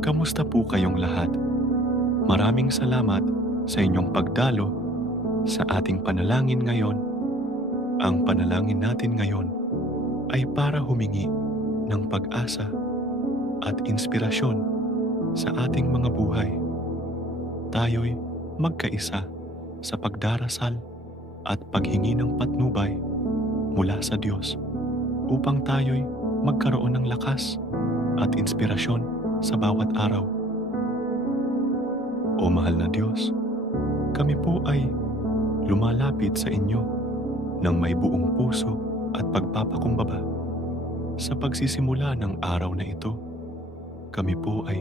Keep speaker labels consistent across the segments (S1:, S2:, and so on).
S1: Kamusta po kayong lahat? Maraming salamat sa inyong pagdalo sa ating panalangin ngayon. Ang panalangin natin ngayon ay para humingi ng pag-asa at inspirasyon sa ating mga buhay. Tayo'y magkaisa sa pagdarasal at paghingi ng patnubay mula sa Diyos upang tayo'y magkaroon ng lakas at inspirasyon sa bawat araw. O mahal na Diyos, kami po ay lumalapit sa inyo ng may buong puso at pagpapakumbaba. Sa pagsisimula ng araw na ito, kami po ay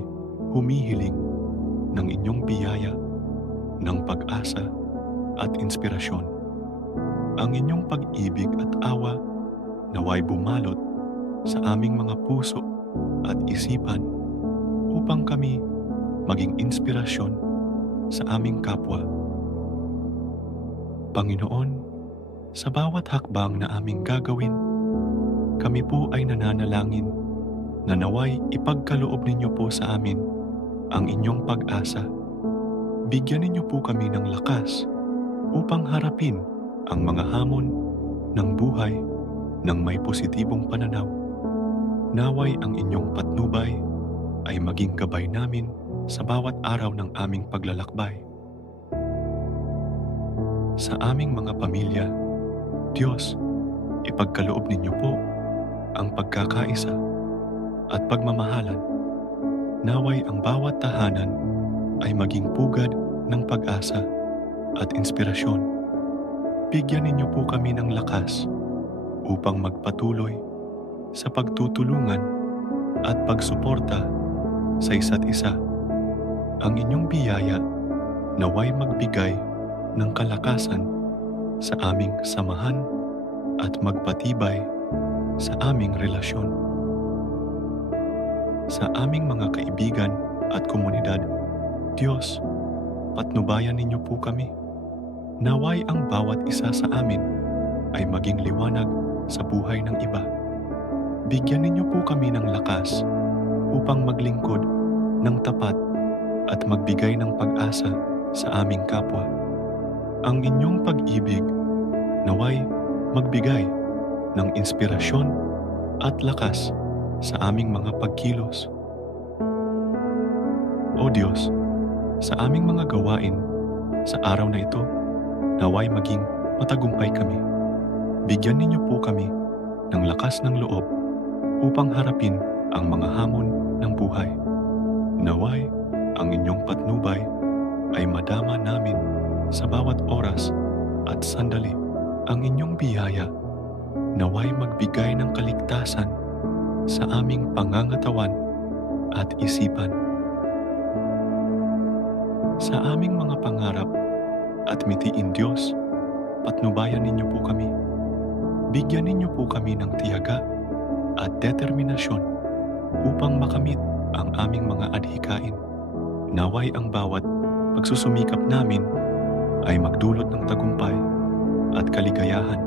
S1: humihiling ng inyong biyaya, ng pag-asa at inspirasyon. Ang inyong pag-ibig at awa naway bumalot sa aming mga puso at isipan upang kami maging inspirasyon sa aming kapwa. Panginoon, sa bawat hakbang na aming gagawin, kami po ay nananalangin na naway ipagkaloob ninyo po sa amin ang inyong pag-asa. Bigyan ninyo po kami ng lakas upang harapin ang mga hamon ng buhay ng may positibong pananaw. Naway ang inyong patnubay ay maging gabay namin sa bawat araw ng aming paglalakbay. Sa aming mga pamilya, Diyos, ipagkaloob ninyo po ang pagkakaisa at pagmamahalan. Naway ang bawat tahanan ay maging pugad ng pag-asa at inspirasyon. Bigyan ninyo po kami ng lakas upang magpatuloy sa pagtutulungan at pagsuporta sa isa't isa. Ang inyong biyaya naway magbigay ng kalakasan sa aming samahan at magpatibay sa aming relasyon. Sa aming mga kaibigan at komunidad, Diyos, patnubayan ninyo po kami. Naway ang bawat isa sa amin ay maging liwanag sa buhay ng iba. Bigyan ninyo po kami ng lakas upang maglingkod ng tapat at magbigay ng pag-asa sa aming kapwa. Ang inyong pag-ibig naway magbigay ng inspirasyon at lakas sa aming mga pagkilos. O Diyos, sa aming mga gawain sa araw na ito, naway maging matagumpay kami. Bigyan ninyo po kami ng lakas ng loob upang harapin ang mga hamon ng buhay. Naway, ang inyong patnubay ay madama namin sa bawat oras at sandali. Ang inyong biyaya naway magbigay ng kaligtasan sa aming pangangatawan at isipan. Sa aming mga pangarap at mitiin Diyos, patnubayan ninyo po kami. Bigyan ninyo po kami ng tiyaga at determinasyon upang makamit ang aming mga adhikain. Naway ang bawat pagsusumikap namin ay magdulot ng tagumpay at kaligayahan.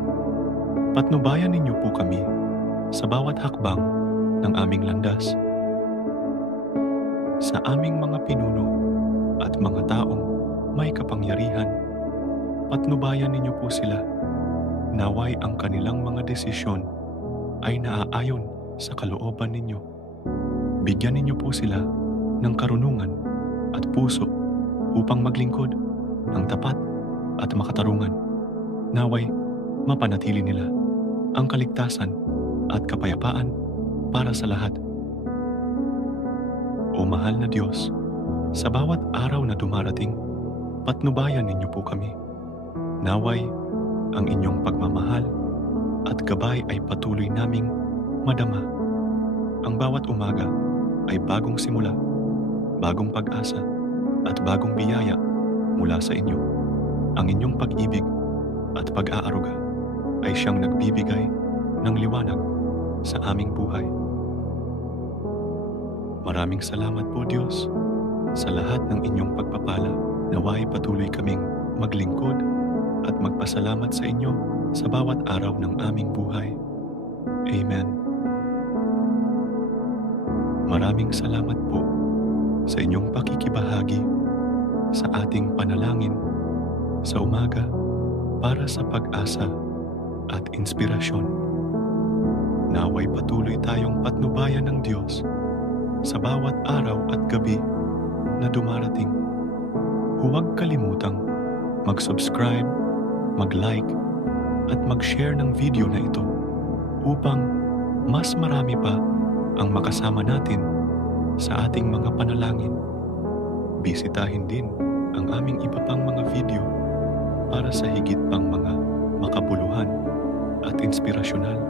S1: Patnubayan ninyo po kami sa bawat hakbang ng aming landas. Sa aming mga pinuno at mga taong may kapangyarihan, patnubayan ninyo po sila. Naway ang kanilang mga desisyon ay naaayon sa kalooban ninyo. Bigyan ninyo po sila ng karunungan at puso upang maglingkod ng tapat at makatarungan. Naway, mapanatili nila ang kaligtasan at kapayapaan para sa lahat. O mahal na Diyos, sa bawat araw na dumarating, patnubayan ninyo po kami. Naway, ang inyong pagmamahal at gabay ay patuloy naming madama. Ang bawat umaga ay bagong simula, bagong pag-asa, at bagong biyaya mula sa inyo. Ang inyong pag-ibig at pag-aaruga ay siyang nagbibigay ng liwanag sa aming buhay. Maraming salamat po Diyos sa lahat ng inyong pagpapala. Naway patuloy kaming maglingkod at magpasalamat sa inyo sa bawat araw ng aming buhay. Amen. Maraming salamat po sa inyong pakikibahagi sa ating panalangin sa umaga para sa pag-asa at inspirasyon. Naway patuloy tayong patnubayan ng Diyos sa bawat araw at gabi na dumarating. Huwag kalimutang mag-subscribe, mag-like, at mag-share ng video na ito upang mas marami pa ang makasama natin sa ating mga panalangin. Bisitahin din ang aming iba pang mga video para sa higit pang mga makabuluhan at inspirasyonal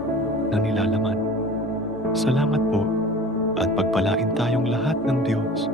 S1: na nilalaman. Salamat po at pagpalain tayong lahat ng Diyos